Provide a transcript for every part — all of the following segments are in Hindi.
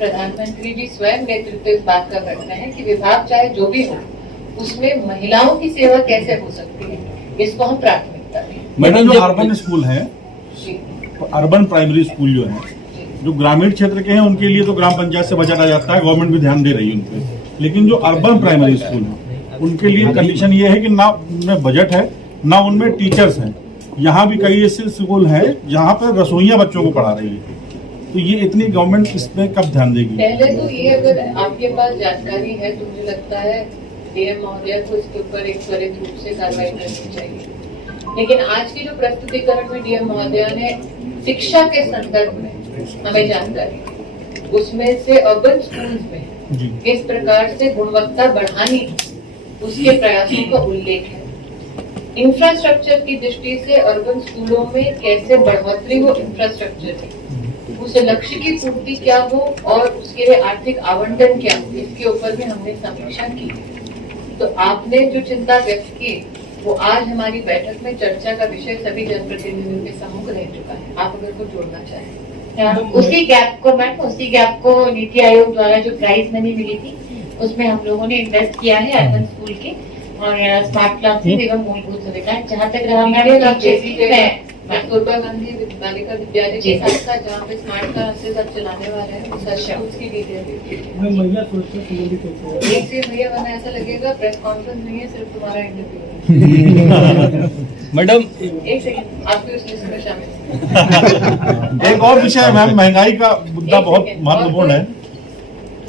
प्रधानमंत्री जी स्वयं नेतृत्व इस बात का करते हैं कि विभाग चाहे जो भी हो उसमें महिलाओं की सेवा कैसे हो सकती है, इसको हम प्राथमिकता दें। मैडम, जो अर्बन स्कूल है, अर्बन प्राइमरी स्कूल जो है, जो ग्रामीण क्षेत्र के हैं उनके लिए तो ग्राम पंचायत से बजट आ जाता है, गवर्नमेंट भी ध्यान दे रही है उन पे। लेकिन जो अर्बन प्राइमरी स्कूल है उनके लिए कंडीशन ये है कि ना उनमें बजट है ना उनमें टीचर्स हैं। यहाँ भी कई ऐसे स्कूल है जहाँ पे रसोइयाँ बच्चों को पढ़ा रही है। तो ये इतनी गवर्नमेंट इस पे कब ध्यान देगी? पहले तो ये अगर आपके पास जानकारी है तो मुझे लगता है डीएम महोदय को इसके ऊपर एक त्वरित रूप से कार्रवाई करनी चाहिए। लेकिन आज की जो प्रस्तुतिकरण में डीएम महोदय ने शिक्षा के संदर्भ में हमें जानकारी, उसमें से अर्बन स्कूल्स में किस प्रकार से गुणवत्ता बढ़ानी उसके प्रयासों का उल्लेख है। इंफ्रास्ट्रक्चर की दृष्टि से अर्बन स्कूलों में कैसे बढ़ोतरी हो इंफ्रास्ट्रक्चर की, उस लक्ष्य की पूर्ति क्या हो और उसके लिए आर्थिक आवंटन क्या हो, इसके ऊपर भी हमने समीक्षा की। तो आपने जो चिंता व्यक्त की वो आज हमारी बैठक में चर्चा का विषय सभी जनप्रतिनिधियों के सम्मुख रह चुका है। आप अगर को जोड़ना चाहें उसी गैप को नीति आयोग द्वारा जो प्राइज मनी मिली थी उसमें हम लोगों ने इन्वेस्ट किया है अर्बन स्कूल के और स्मार्ट क्लासेस एवं मूलभूत सुविधाएं। जहाँ तक रहा हमारे कस्तूरबा गांधी बालिका विद्यालय के साथ साथ जहाँ पे स्मार्ट क्लासेस अब चलाने वाले हैं उसकी डिटेल महिला सुरक्षा संबंधित एक से भैया बना ऐसा लगेगा प्रेस कॉन्फ्रेंस नहीं है, सिर्फ तुम्हारा इंटरव्यू। मैडम एक सेकंड, आपकी उस लिस्ट में शामिल एक और विषय है मैम, महंगाई का मुद्दा बहुत महत्वपूर्ण है।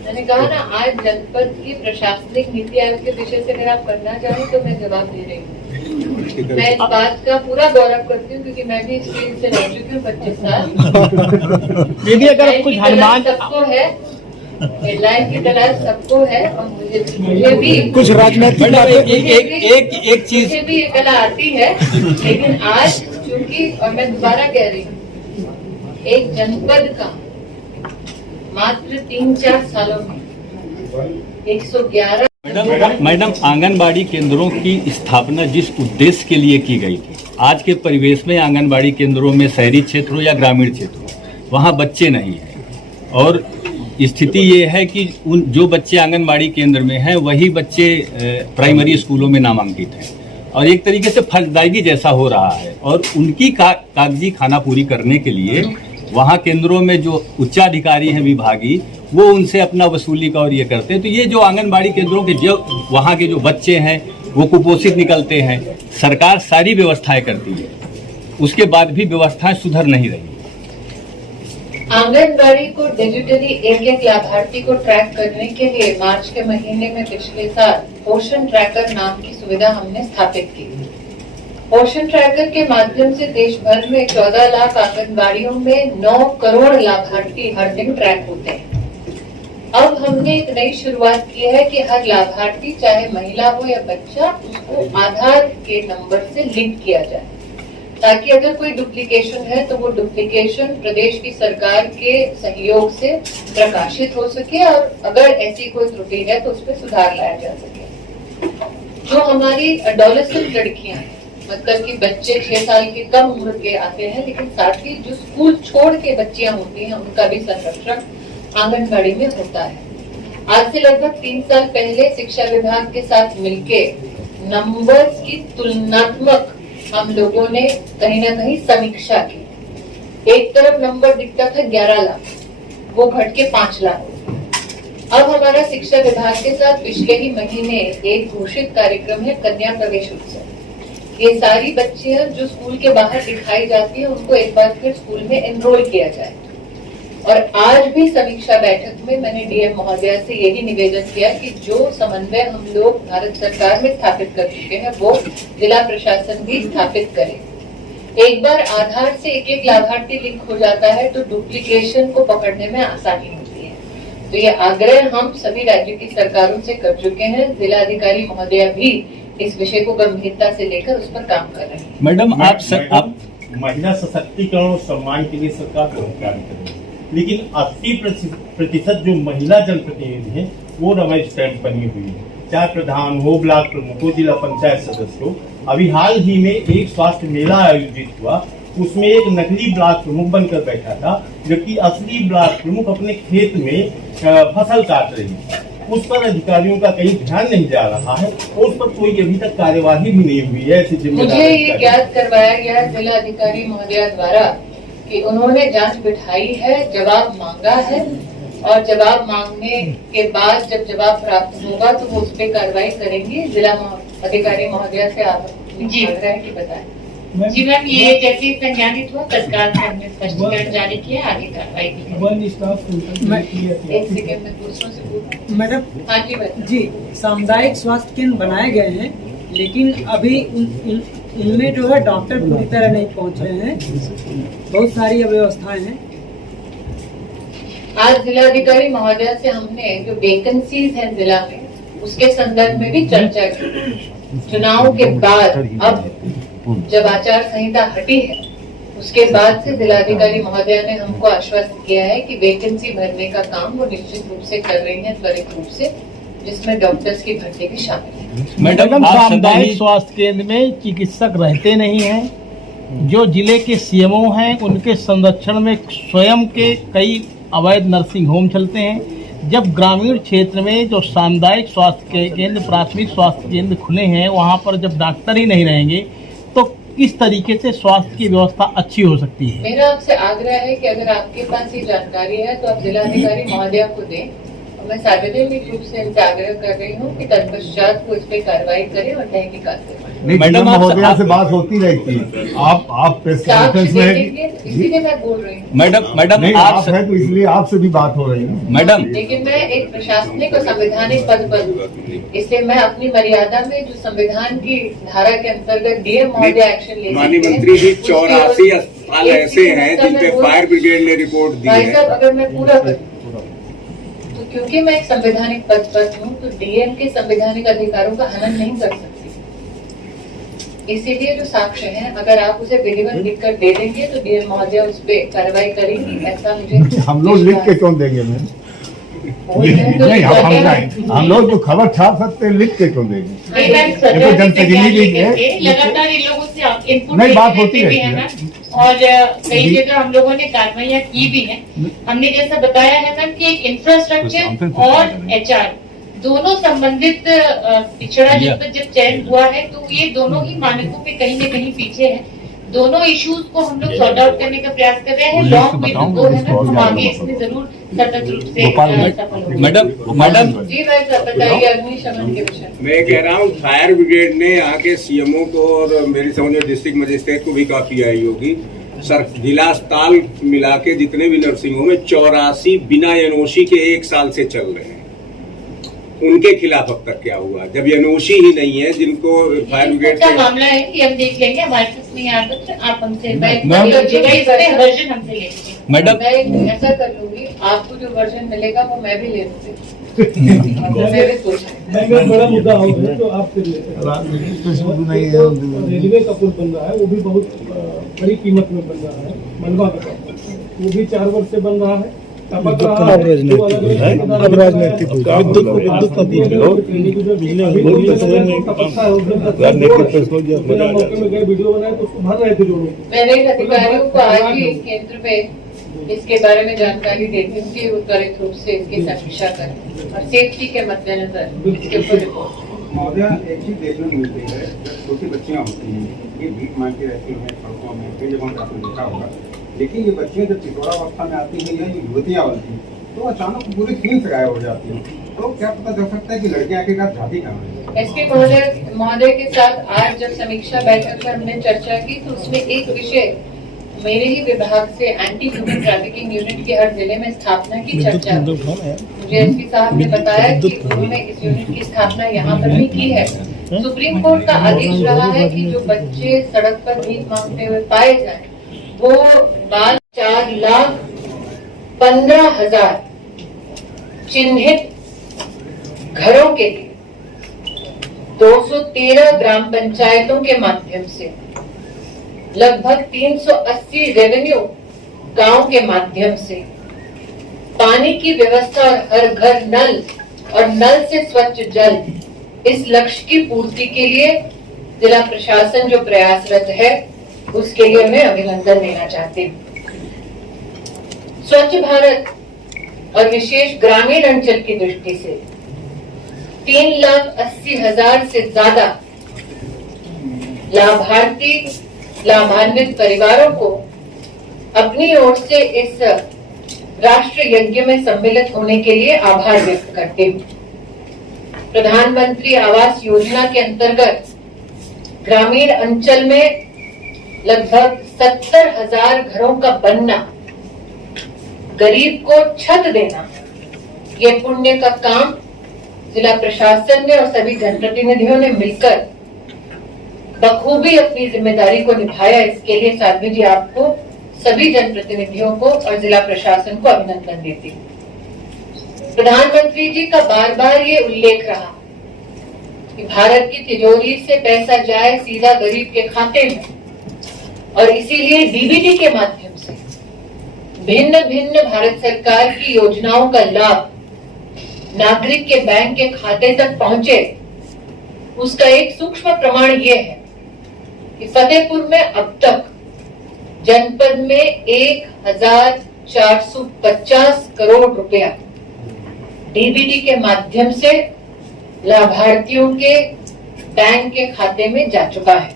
मैंने कहा ना आज जनपद की प्रशासनिक नीति आयोग के विषय से अगर आप करना चाहें तो मैं जवाब दे रही हूँ। मैं इस बात का पूरा गौरव करती हूँ क्योंकि मैं भी इस फील्ड से रह चुकी हूँ 25 साल। दीदी अगर कुछ अनुमान सबको है, हेडलाइन की तलाश सबको है और मुझे भी कुछ राजनीतिक एक चीज मुझे भी ये कला आती है। लेकिन आज चूंकि, और मैं दोबारा कह रही हूँ, एक जनपद का मात्र 3-4 सालों में 111 मैडम आंगनबाड़ी केंद्रों की स्थापना जिस उद्देश्य के लिए की गई थी, आज के परिवेश में आंगनबाड़ी केंद्रों में शहरी क्षेत्र हो या ग्रामीण क्षेत्र हो, वहाँ बच्चे नहीं हैं और स्थिति ये है कि उन जो बच्चे आंगनबाड़ी केंद्र में हैं वही बच्चे प्राइमरी स्कूलों में नामांकित हैं और एक तरीके से फर्जदागी जैसा हो रहा है। और उनकी कागजी खानापूरी करने के लिए वहाँ केंद्रों में जो उच्चाधिकारी हैं विभागीय, वो उनसे अपना वसूली का और ये करते हैं। तो ये जो आंगनबाड़ी केंद्रों के जो वहाँ के जो बच्चे हैं वो कुपोषित निकलते हैं। सरकार सारी व्यवस्थाएं करती है, उसके बाद भी व्यवस्थाएं सुधर नहीं रही। आंगनबाड़ी को डिजिटली एक लाभार्थी को ट्रैक करने के लिए मार्च के महीने में पिछले साल पोषण ट्रैकर नाम की सुविधा हमने स्थापित की। पोषण ट्रैकर के माध्यम से देश भर में 14 लाख आंगनबाड़ियों में 9 करोड़ लाभार्थी हर दिन ट्रैक होते हैं। अब हमने एक नई शुरुआत की है कि हर लाभार्थी चाहे महिला हो या बच्चा, उसको आधार के नंबर से लिंक किया जाए ताकि अगर कोई डुप्लीकेशन है तो वो डुप्लीकेशन प्रदेश की सरकार के सहयोग से प्रकाशित हो सके और अगर ऐसी कोई त्रुटि है तो उस पर सुधार लाया जा सके। जो हमारी एडोलेसेंट लड़कियां हैं, मतलब कि बच्चे 6 साल के कम उम्र के आते हैं, लेकिन साथ ही जो स्कूल छोड़ के बच्चियां होती हैं उनका भी संरक्षण आंगनबाड़ी में होता है। आज से लगभग 3 साल पहले शिक्षा विभाग के साथ मिलके नंबर्स की तुलनात्मक हम लोगों ने कहीं ना कहीं समीक्षा की। एक तरफ नंबर दिखता था 11 लाख, वो घट के 5 लाख। अब हमारा शिक्षा विभाग के साथ पिछले ही महीने एक घोषित कार्यक्रम है कन्या प्रवेश उत्सव। ये सारी बच्चियां जो स्कूल के बाहर दिखाई जाती है उनको एक बार फिर स्कूल में एनरोल किया जाए। और आज भी समीक्षा बैठक में मैंने डीएम महोदय से यही निवेदन किया कि जो समन्वय हम लोग भारत सरकार में स्थापित कर चुके हैं वो जिला प्रशासन भी स्थापित करे। एक बार आधार से एक लाभार्थी लिंक हो जाता है तो डुप्लीकेशन को पकड़ने में आसानी होती है। तो ये आग्रह हम सभी राज्य की सरकारों से कर चुके हैं। जिलाधिकारी महोदय भी इस विषय को गंभीरता से लेकर उस पर काम कर रहे हैं। मैडम आप महिला सशक्तिकरण और सम्मान के लिए सरकार बहुत कार्य कर रही है, लेकिन 80% जो महिला जनप्रतिनिधि हैं वो रमेश स्टैम्प बनी हुई है, चाहे प्रधान हो, ब्लॉक प्रमुख हो, जिला पंचायत सदस्य हो। अभी हाल ही में एक स्वास्थ्य मेला आयोजित हुआ उसमें एक नकली ब्लॉक प्रमुख बनकर बैठा था, जबकि असली ब्लॉक प्रमुख अपने खेत में फसल काट रही है। उस पर अधिकारियों का कहीं ध्यान नहीं जा रहा है और उस पर कोई अभी तक कार्यवाही भी नहीं हुई है। ऐसी मुझे ये ज्ञात करवाया गया जिला अधिकारी महोदया द्वारा कि उन्होंने जांच बिठाई है, जवाब मांगा है और जवाब मांगने के बाद जब जवाब प्राप्त होगा तो वो उस पर कार्रवाई करेंगे। जिला अधिकारी महोदया से आप जी। आग्रह है कि बताएं। जी मैम, ये जैसे ही संज्ञानित हुआ तत्काल से हमने स्पष्टीकरण जारी किया, आगे कार्रवाई की जाएगी। एक सेकंड में दूसरों से पूछूं। मैडम हाँ जी बताएं। जी, सामुदायिक स्वास्थ्य केंद्र बनाए गए हैं, लेकिन अभी इनमें जो है डॉक्टर पूरी तरह नहीं पहुंच रहे हैं, बहुत सारी अव्यवस्थाएं हैं। आज जिलाधिकारी महोदया से हमने जो वैकेंसीज हैं जिला में उसके संदर्भ में भी चर्चा की। चुनाव के बाद अब जब आचार संहिता हटी है उसके बाद से जिलाधिकारी महोदया ने हमको आश्वस्त किया है कि वैकेंसी भरने का काम वो निश्चित रूप से कर रही हैं, त्वरित रूप से, जिसमें डॉक्टर्स की भर्ती भी शामिल है। मैडम आप सामुदायिक सभी स्वास्थ्य केंद्र में चिकित्सक रहते नहीं हैं। जो जिले के सीएमओ हैं उनके संरक्षण में स्वयं के कई अवैध नर्सिंग होम चलते हैं। जब ग्रामीण क्षेत्र में जो सामुदायिक स्वास्थ्य केंद्र, प्राथमिक स्वास्थ्य केंद्र खुले हैं, वहां पर जब डॉक्टर ही नहीं रहेंगे तो किस तरीके से स्वास्थ्य की व्यवस्था अच्छी हो सकती है? मेरा आपसे आग्रह है कि अगर आपके पास ये जानकारी है तो आप जिलाधिकारी महोदया को दें। और मैं सार्वजनिक रूप से इनसे आग्रह कर रही हूँ कि तत्पश्चात वो इस पर कार्रवाई करें और तहकीकात करें। मैडम महोदया से बात होती रहती है। आप प्रेस साक्ष्य कॉन्फ्रेंस दे में दीजिए, इसीलिए मैं बोल रही हूँ। मैडम नहीं, आप आप है तो इसलिए आपसे भी बात हो रही है। मैडम लेकिन मैं एक प्रशासनिक और संवैधानिक पद पर हूँ, इसलिए मैं अपनी मर्यादा में जो संविधान की धारा के अंतर्गत डीएम महोदय एक्शन ले माननीय सकते हैं, मंत्री जी, उसकी 84 और- अस्पताल ऐसे हैं जिन पे फायर ब्रिगेड ने रिपोर्ट दी भाई है। साहब, अगर मैं पूरा करूँ तो क्योंकि मैं एक संवैधानिक पद पर हूँ तो डीएम के संवैधानिक अधिकारों का हनन नहीं कर सकती। इसीलिए जो साक्ष्य है अगर आप उसे विधिवत लिखकर दे देंगे तो डीएम महोदया उस पर कार्रवाई करेंगी, ऐसा मुझे हम लोग लिख के क्यों देंगे मैम? नहीं, हम लोग जो खबर छाप सकते हैं लिख के क्यों देंगे? नहीं मैम, देखो, स्वतः जनतकी से लीजिए। करके लगातार इन लोगों से इनपुट नहीं, बात लेते होती भी है रहती है। मैम, और कई जगह हम लोगों ने कार्रवाइयाँ की भी हैं। हमने जैसा बताया है मैम कि एक इंफ्रास्ट्रक्चर और एचआर दोनों संबंधित पिछड़ा जनपद जब चयन हुआ है तो ये दोनों ही मानकों पे कहीं न कहीं पीछे हैं। दोनों इश्यूज को हम लोग सॉर्ट आउट करने का प्रयास कर रहे हैं। लॉन्ग में तो है ना, हम आगे इसमें जरूर सतत रूप से सफल होंगे। मैडम जी भाई साहब बताइए अग्निशमन के विषय में। मैं कह रहा हूँ फायर ब्रिगेड ने यहाँ के सीएमओ को और मेरी समझ में डिस्ट्रिक्ट मजिस्ट्रेट को भी काफी आई होगी। सर जिला अस्पताल मिला के जितने भी नर्सिंग होम में 84 बिना एनओसी के 1 साल से चल रहे हैं। उनके खिलाफ अब तक क्या हुआ जब एनओसी ही नहीं है जिनको फायर ब्रिगेड का से मामला है कि हम देख लेंगे, हमारे पास नहीं आता तो आप हमसे मैम, इस पे वर्जन हमसे ले लीजिए। मैडम मैं ऐसा कर लूंगी, आपको जो वर्जन मिलेगा वो मैं भी ले लूंगी। मैं भी सोच बड़ा मुद्दा हो गया तो आपसे रेलवे का पुल बन रहा है, वो भी बहुत बड़ी कीमत में बन रहा है। मलबा का वो भी 4 वर्ष से बन रहा है। अब राजनीतिक वीडियो बनाए तो उसको भर रहे थे जो लोग। मैंने इन अधिकारियों को आज ही केंद्र में इसके बारे में जानकारी देती हूँ कि वो त्वरित रूप से इसकी समीक्षा करें और सेफ्टी के मद्देनजर इसके ऊपर रिपोर्ट। महोदया, एक चीज देखने को मिलती है, जब छोटी बच्चियां होती हैं ये भीख मांगती रहती हैं सड़कों में, कई जगहों पर आपने देखा होगा, लेकिन ये बच्चियां जब किशोरा अवस्था में आती हैं या ये युवतियां बनती हैं तो अचानक पूरी सीन से गायब हो जाती हैं। तो क्या पता चल सकता है कि लड़कियां आखिरकार जाती कहाँ है? एसपी महोदय के साथ आज जब समीक्षा बैठक में हमने चर्चा की तो उसमें एक विषय मेरे ही विभाग से एंटी ह्यूमन ट्रैफिकिंग यूनिट की हर जिले में स्थापना की चर्चा हुई। मुझे एसपी साहब ने बताया कि उन्होंने इस यूनिट की स्थापना यहाँ पर भी की है। सुप्रीम कोर्ट का आदेश रहा है कि जो बच्चे सड़क पर भीख मांगते हुए पाए जाएं वो 4,15,000 चिन्हित घरों के लिए 213 ग्राम पंचायतों के माध्यम से लगभग 380 रेवेन्यू गांव के माध्यम से पानी की व्यवस्था और हर घर नल और नल से स्वच्छ जल, इस लक्ष्य की पूर्ति के लिए जिला प्रशासन जो प्रयासरत है उसके लिए मैं अभिनंदन देना चाहती हूँ। स्वच्छ भारत और विशेष ग्रामीण अंचल की दृष्टि से 3,80,000 से ज्यादा लाभान्वित परिवारों को अपनी ओर से इस राष्ट्र यज्ञ में सम्मिलित होने के लिए आभार व्यक्त करती हूँ। प्रधानमंत्री आवास योजना के अंतर्गत ग्रामीण अंचल में लगभग 70,000 घरों का बनना, गरीब को छत देना, ये पुण्य का काम जिला प्रशासन ने और सभी जनप्रतिनिधियों ने मिलकर बखूबी अपनी जिम्मेदारी को निभाया। इसके लिए साध्वी जी आपको, सभी जनप्रतिनिधियों को और जिला प्रशासन को अभिनंदन देती हूँ। प्रधानमंत्री जी का बार बार ये उल्लेख रहा कि भारत की तिजोरी से पैसा जाए सीधा गरीब के खाते में, और इसीलिए डीबीटी के माध्यम से भिन्न भिन्न भारत सरकार की योजनाओं का लाभ नागरिक के बैंक के खाते तक पहुंचे। उसका एक सूक्ष्म प्रमाण यह है कि फतेहपुर में अब तक जनपद में 1,450 करोड़ रुपया डीबीटी के माध्यम से लाभार्थियों के बैंक के खाते में जा चुका है।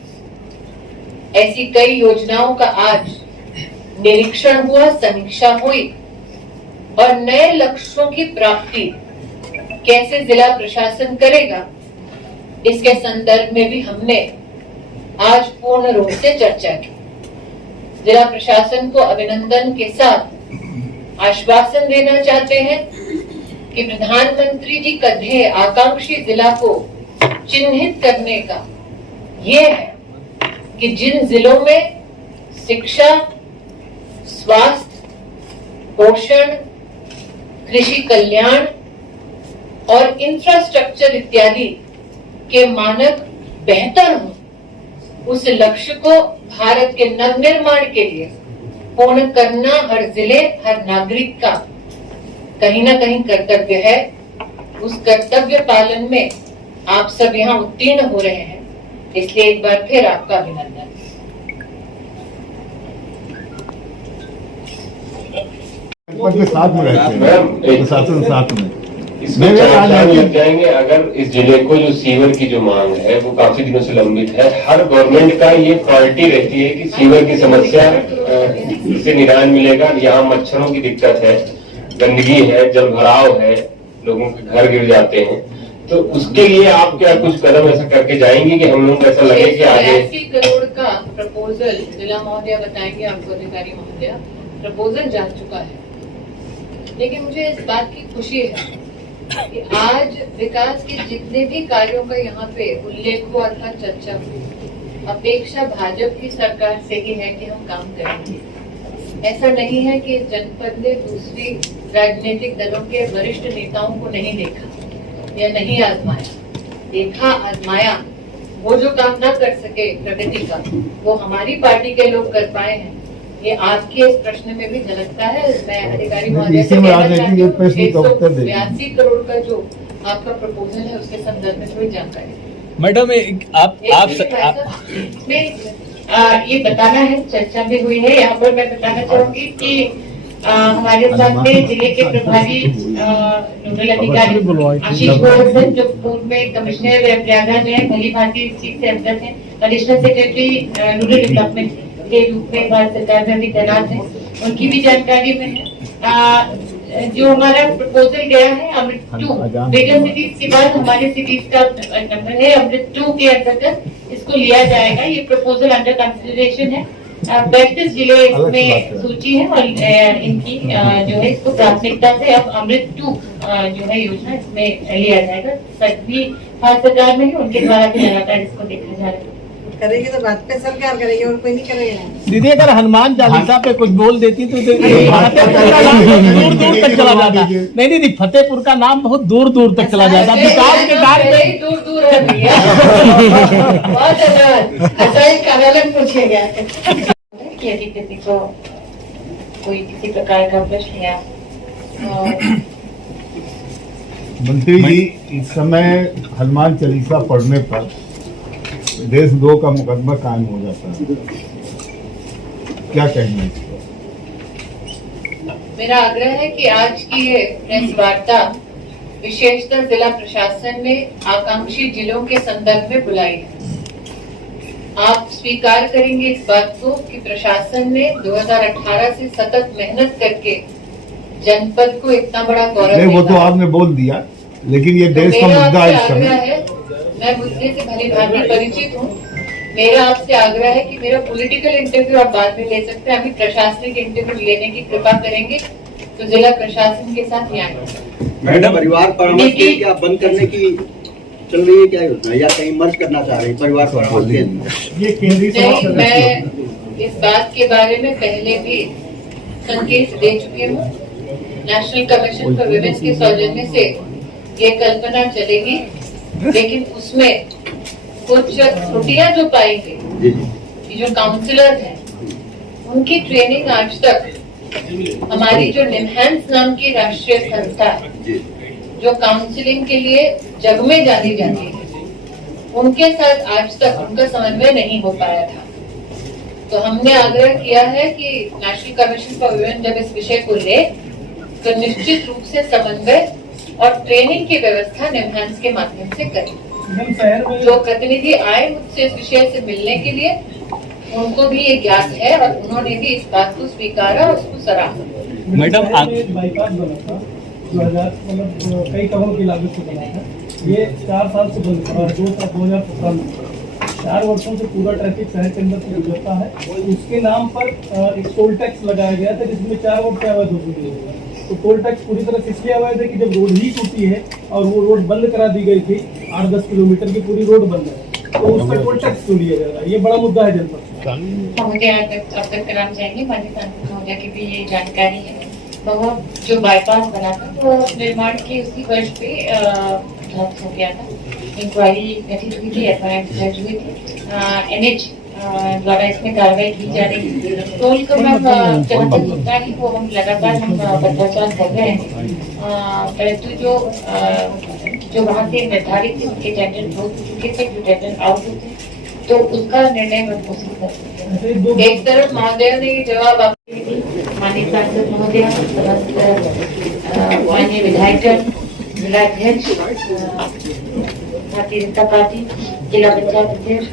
ऐसी कई योजनाओं का आज निरीक्षण हुआ, समीक्षा हुई और नए लक्ष्यों की प्राप्ति कैसे जिला प्रशासन करेगा, इसके संदर्भ में भी हमने आज पूर्ण रूप से चर्चा की। जिला प्रशासन को अभिनंदन के साथ आश्वासन देना चाहते हैं कि प्रधानमंत्री जी का ध्येय आकांक्षी जिला को चिन्हित करने का ये है कि जिन जिलों में शिक्षा, स्वास्थ्य, पोषण, कृषि कल्याण और इंफ्रास्ट्रक्चर इत्यादि के मानक बेहतर हों, उस लक्ष्य को भारत के नवनिर्माण के लिए पूर्ण करना हर जिले, हर नागरिक का कहीं ना कहीं कर्तव्य है। उस कर्तव्य पालन में आप सब यहाँ उत्तीर्ण हो रहे हैं, इसलिए एक बार फिर आपका अभिनंदन। के साथ में रहते हैं, प्रशासन साथ में। इसमें लग जाएंगे अगर इस जिले को जो सीवर की जो मांग है वो काफी दिनों से लंबित है। हर गवर्नमेंट का ये प्रायोरिटी रहती है कि सीवर की समस्या से निदान मिलेगा। यहाँ मच्छरों की दिक्कत है, गंदगी है, जल भराव है, लोगों के घर गिर जाते हैं, तो उसके लिए आप क्या कुछ कदम ऐसा करके जाएंगे कि हम लोग को ऐसा लगे कि आगे 80 करोड़ का प्रपोजल जिला महोदय बताएंगे आपको, अधिकारी महोदय, प्रपोजल जा चुका है। लेकिन मुझे इस बात की खुशी है कि आज विकास के जितने भी कार्यों का यहाँ पे उल्लेख हुआ था, चर्चा हुई, अपेक्षा भाजपा की सरकार से ही है कि हम काम करेंगे। ऐसा नहीं है कि जनपद ने दूसरी राजनीतिक दलों के वरिष्ठ नेताओं को नहीं देखा या नहीं आजमाया। देखा, आजमाया। वो जो काम ना कर सके प्रगति का, वो हमारी पार्टी के लोग कर पाए हैं। ये आपके इस प्रश्न में भी झलकता है। मैं अधिकारी महोदय से कहना चाहती हूँ 182 करोड़ का जो आपका प्रपोजल है उसके संदर्भ में थोड़ी जानकारी। मैडम ये बताना है, चर्चा भी हुई है। यहाँ पर मैं बताना चाहूंगी कि हमारे साथ में जिले के प्रभारी नोडल अधिकारी आशीष गोवर्धन, जो पूर्व में कमिश्नर प्रयागराज है, भली भांति इस चीज से अवगत है, एडिशनल सेक्रेटरी रूरल डेवलपमेंट के रूप में भारत सरकार में अभी तैनात है, उनकी भी जानकारी में है। जो हमारा प्रपोजल गया है अमृत 2 मेगा सिटीज के बाद हमारे सिटीज का नंबर है अमृत 2 के अंतर्गत इसको लिया जाएगा। ये प्रपोजल अंडर कंसिडरेशन है। 32 जिले इसमें सूची है और इनकी जो है इसको प्राथमिकता से अब अमृत 2 जो है योजना इसमें लिया जाएगा। सभी भारत सरकार में ही उनके द्वारा भी लगातार इसको देखा जा रहा है। करेगी तो बात पे सरकार करेगी और कोई नहीं करेगा। दीदी अगर हनुमान चालीसा पे कुछ बोल देती तो दूर दूर तक चला जाता। नहीं दीदी, फतेहपुर का नाम बहुत दूर दूर तक चला जाता। विकास के कार्य में दूर दूर है भैया। बहुत धन्यवाद। पूछिए गया कि यदि किसी को कोई किसी प्रकार का प्रश्न या मंत्री जी, इस समय हनुमान चालीसा पढ़ने पर देशद्रोह का मुकदमा कायम हो जाता है। क्या कहना है इसको? मेरा आग्रह है कि आज की ये प्रेस वार्ता विशेषतः जिला प्रशासन ने आकांक्षी जिलों के संदर्भ में बुलाई है। आप स्वीकार करेंगे इस बात को कि प्रशासन ने 2018 से सतत मेहनत करके जनपद को इतना बड़ा गौरव नहीं, वो दिलाया। तो आपने बोल दिया, लेकिन ये देश का मेरा मुद्दा है इस आपसे आग्रह समय। है, मैं मुद्दे से भली भांति परिचित हूँ। मेरा आपसे आग्रह है कि मेरा पॉलिटिकल इंटरव्यू आप बाद में ले सकते हैं, अभी प्रशासनिक इंटरव्यू लेने की कृपा करेंगे तो जिला प्रशासन के साथ यहाँ आएंगे। मैडम, परिवार परामर्श के क्या बंद करने की चल रही है क्या योजना, या कहीं मर्ज करना चाह रही है परिवार परामर्श के? ये केंद्रीय नहीं, मैं इस बात के बारे में पहले भी संकेत दे चुकी हूँ। नेशनल कमीशन फॉर विमेंस के सौजन्य से ये कल्पना चलेगी, लेकिन उसमें कुछ त्रुटियां जो पाएंगे, जो काउंसलर हैं उनकी ट्रेनिंग आज तक हमारी जो निमहैंस नाम की राष्ट्रीय संस्था है जो काउंसलिंग के लिए जग में जानी जाती है, उनके साथ आज तक उनका समन्वय नहीं हो पाया था। तो हमने आग्रह किया है कि नेशनल कमीशन फॉर वुमेन जब इस विषय को ले तो निश्चित रूप से समन्वय और ट्रेनिंग की व्यवस्था निमहैंस के माध्यम से करें। जो प्रतिनिधि आए मुझसे इस विषय से मिलने के लिए, उनको भी ये ज्ञात है और उन्होंने भी इस बात को स्वीकारा और उसको सराहा। मैडम, बाईपास बना था 2000 मतलब कई करोड़ की लागत से बना था, ये 4 साल से बंद था। 2017 में 4 वर्षों से पूरा ट्रैफिक शहर के अंदर से गुजरता है। उसके नाम पर एक टोल टैक्स लगाया गया था जिसमें 4 वर्ष से अवैध वसूली हुई है। तो टोल टैक्स पूरी तरह से इसलिए अवैध है कि जब रोड ही टूटी है और वो रोड बंद करा दी गई थी, 8-10 किलोमीटर की पूरी रोड बंद है, तो उस पर टोल टैक्स क्यों लिया जा रहा है? ये बड़ा मुद्दा है जनपद। महोदय अब तक कराम जाएंगे, माननीय सांसद महोदय की भी ये जानकारी है। वो जो बाईपास बना था वो निर्माण के उसी वर्ष पे ध्वस्त हो गया था। इंक्वायरी गठित हुई थी, एफआईआर दर्ज हुई थी, एनएच द्वारा इसमें कार्रवाई की जा रही है। टोल का जहाँ तक मुद्दा है वो हम लगातार पत्राचार कर रहे हैं, परंतु जो वहाँ से निर्धारित थे उनके टेंडर हो चुके थे, जो टेंडर आउट होते तो उसका निर्णय मजबूत कर सकते हैं। एक तरफ महोदय ने ये जवाब माननीय सांसद महोदय, माननीय विधायक, जिलाध्यक्ष, भारतीय जनता पार्टी, जिला पंचायत अध्यक्ष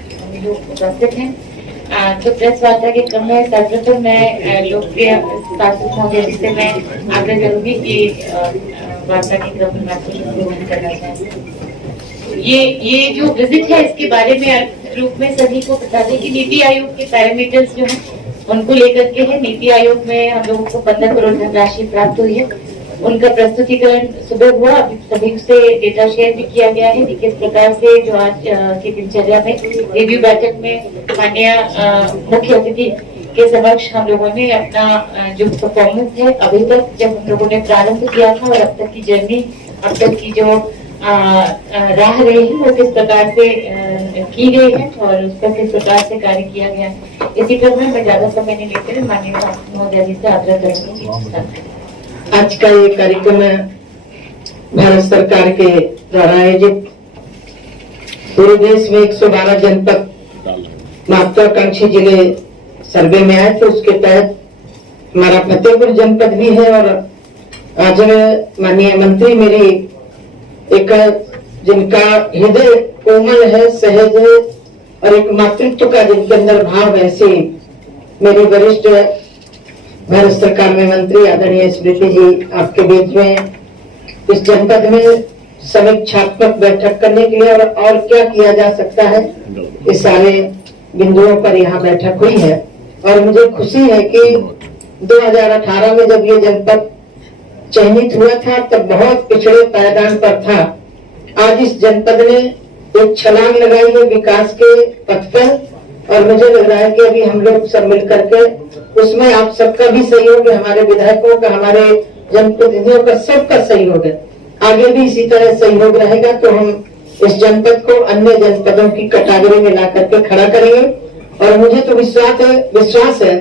लोग उपस्थित हैं। तो प्रेस वार्ता के क्रम में सर्वप्रथम मैं लोकप्रिय सांसद महोदय जी से मैं आग्रह करूंगी कि वार्ता के क्रम में आपको संबोधन करना चाहिए। ये जो विजिट है इसके बारे में रूप में सभी को बता दें कि नीति आयोग के पैरामीटर्स जो हैं उनको लेकर के है। नीति आयोग में हम लोगों को 15 करोड़ धनराशि प्राप्त हुई है, उनका प्रस्तुतिकरण सुबह हुआ, अभी सभी से डेटा शेयर भी किया गया है कि किस प्रकार से जो आज की दिनचर्या में रिव्यू बैठक में माननीय मुख्य अतिथि के समक्ष हम लोगों ने अपना जो परफॉर्मेंस है अभी तक जब हम लोगों ने प्रारंभ किया था और अब तक की जर्नी, अब तक की जो राह रही है वो किस प्रकार से की गई है और उस पर किस प्रकार से कार्य किया गया है। इसी क्रम में मैं ज्यादा समय नहीं लेते हुए माननीय महोदय जी से आग्रह करूंगी। आज का ये कार्यक्रम भारत सरकार के द्वारा आयोजित पूरे देश में 112 जनपद महत्वाकांक्षी जिले सर्वे में आए, तो उसके तहत हमारा फतेहपुर जनपद भी है। और आज माननीय मंत्री मेरी एक जिनका हृदय कोमल है, सहज है और एक मातृत्व का जिनके अंदर भाव है, ऐसे मेरी वरिष्ठ भारत सरकार में मंत्री आदरणीय स्मृति जी आपके बीच में इस जनपद में समीक्षात्मक बैठक करने के लिए और क्या किया जा सकता है, इस सारे बिंदुओं पर यहाँ बैठक हुई है। और मुझे खुशी है कि 2018 में जब ये जनपद चयनित हुआ था तब बहुत पिछड़े पायदान पर था। आज इस जनपद ने एक छलांग लगाई है विकास के पथ पर और मुझे लग रहा है कि अभी हम लोग सब मिलकर के उसमें आप सबका भी सहयोग है, हमारे विधायकों का, हमारे जनप्रतिनिधियों का, सबका सहयोग है। आगे भी इसी तरह सहयोग रहेगा तो हम इस जनपद को अन्य जनपदों की कैटेगरी में ला करके खड़ा करेंगे। और मुझे तो विश्वास है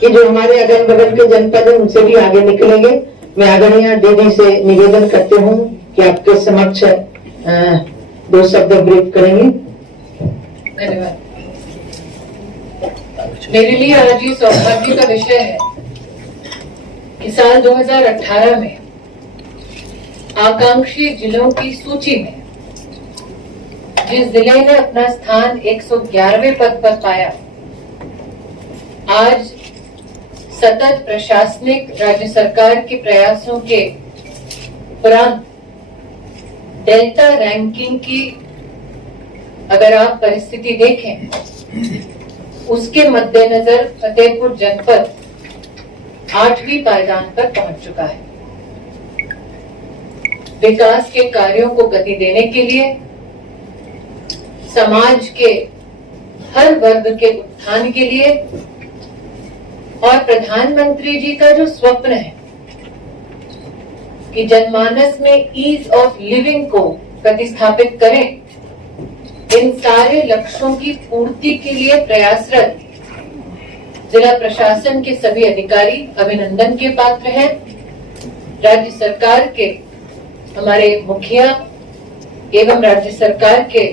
कि जो हमारे अगल बगल के जनपद है उनसे भी आगे निकलेंगे। मैं आदरणीय दीदी से निवेदन करती हूँ कि आपके समक्ष 2 शब्द ब्रीफ करेंगे। धन्यवाद। मेरे लिए आज ये सौभाग्य का विषय है कि साल 2018 में आकांक्षी जिलों की सूची में जिस जिले ने अपना स्थान 111वें पद पर पाया, आज सतत प्रशासनिक राज्य सरकार के प्रयासों के उपरांत डेल्टा रैंकिंग की अगर आप परिस्थिति देखें, उसके मद्देनजर फतेहपुर जनपद 8वीं पायदान पर पहुंच चुका है। विकास के कार्यों को गति देने के लिए, समाज के हर वर्ग के उत्थान के लिए और प्रधानमंत्री जी का जो स्वप्न है कि जनमानस में ईज ऑफ लिविंग को प्रतिस्थापित करें, इन सारे लक्ष्यों की पूर्ति के लिए प्रयासरत जिला प्रशासन के सभी अधिकारी अभिनंदन के पात्र हैं। राज्य सरकार के हमारे मुखिया एवं राज्य सरकार के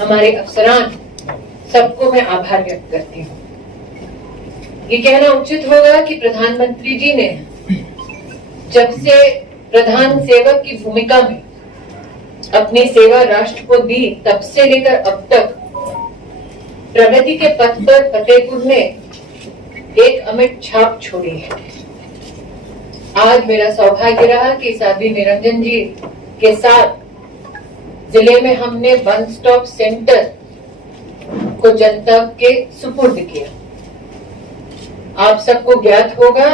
हमारे अफसरान, सबको मैं आभार व्यक्त करती हूँ। ये कहना उचित होगा कि प्रधानमंत्री जी ने जब से प्रधान सेवक की भूमिका में अपनी सेवा राष्ट्र को दी, तब से लेकर अब तक प्रगति के पथ पर फतेहपुर ने एक अमिट छाप छोड़ी है। आज मेरा सौभाग्य रहा कि साध्वी निरंजन जी के साथ जिले में हमने वन स्टॉप सेंटर को जनता के सुपुर्द किया। आप सबको ज्ञात होगा,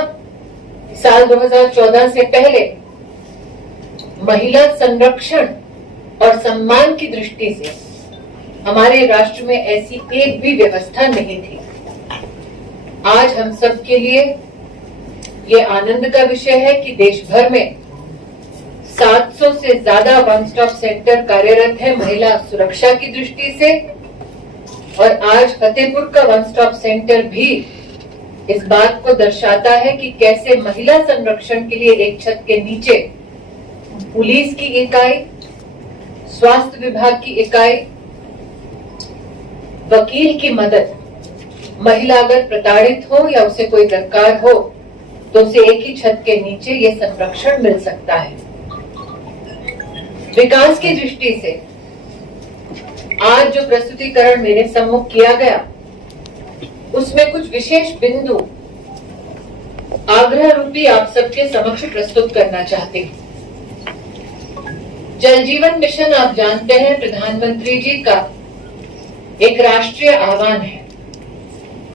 साल 2014 से पहले महिला संरक्षण और सम्मान की दृष्टि से हमारे राष्ट्र में ऐसी एक भी व्यवस्था नहीं थी। आज हम सब के लिए ये आनंद का विषय है कि देश भर में 700 से ज्यादा वन स्टॉप सेंटर कार्यरत है महिला सुरक्षा की दृष्टि से, और आज फतेहपुर का वन स्टॉप सेंटर भी इस बात को दर्शाता है कि कैसे महिला संरक्षण के लिए एक छत के नीचे पुलिस की इकाई, स्वास्थ्य विभाग की इकाई, वकील की मदद, महिला अगर प्रताड़ित हो या उसे कोई दरकार हो तो उसे एक ही छत के नीचे ये संरक्षण मिल सकता है। विकास की दृष्टि से आज जो प्रस्तुतिकरण मेरे सम्मुख किया गया, उसमें कुछ विशेष बिंदु आग्रह रूपी आप सबके समक्ष प्रस्तुत करना चाहते हैं। जल जीवन मिशन आप जानते हैं, प्रधानमंत्री जी का एक राष्ट्रीय आह्वान है।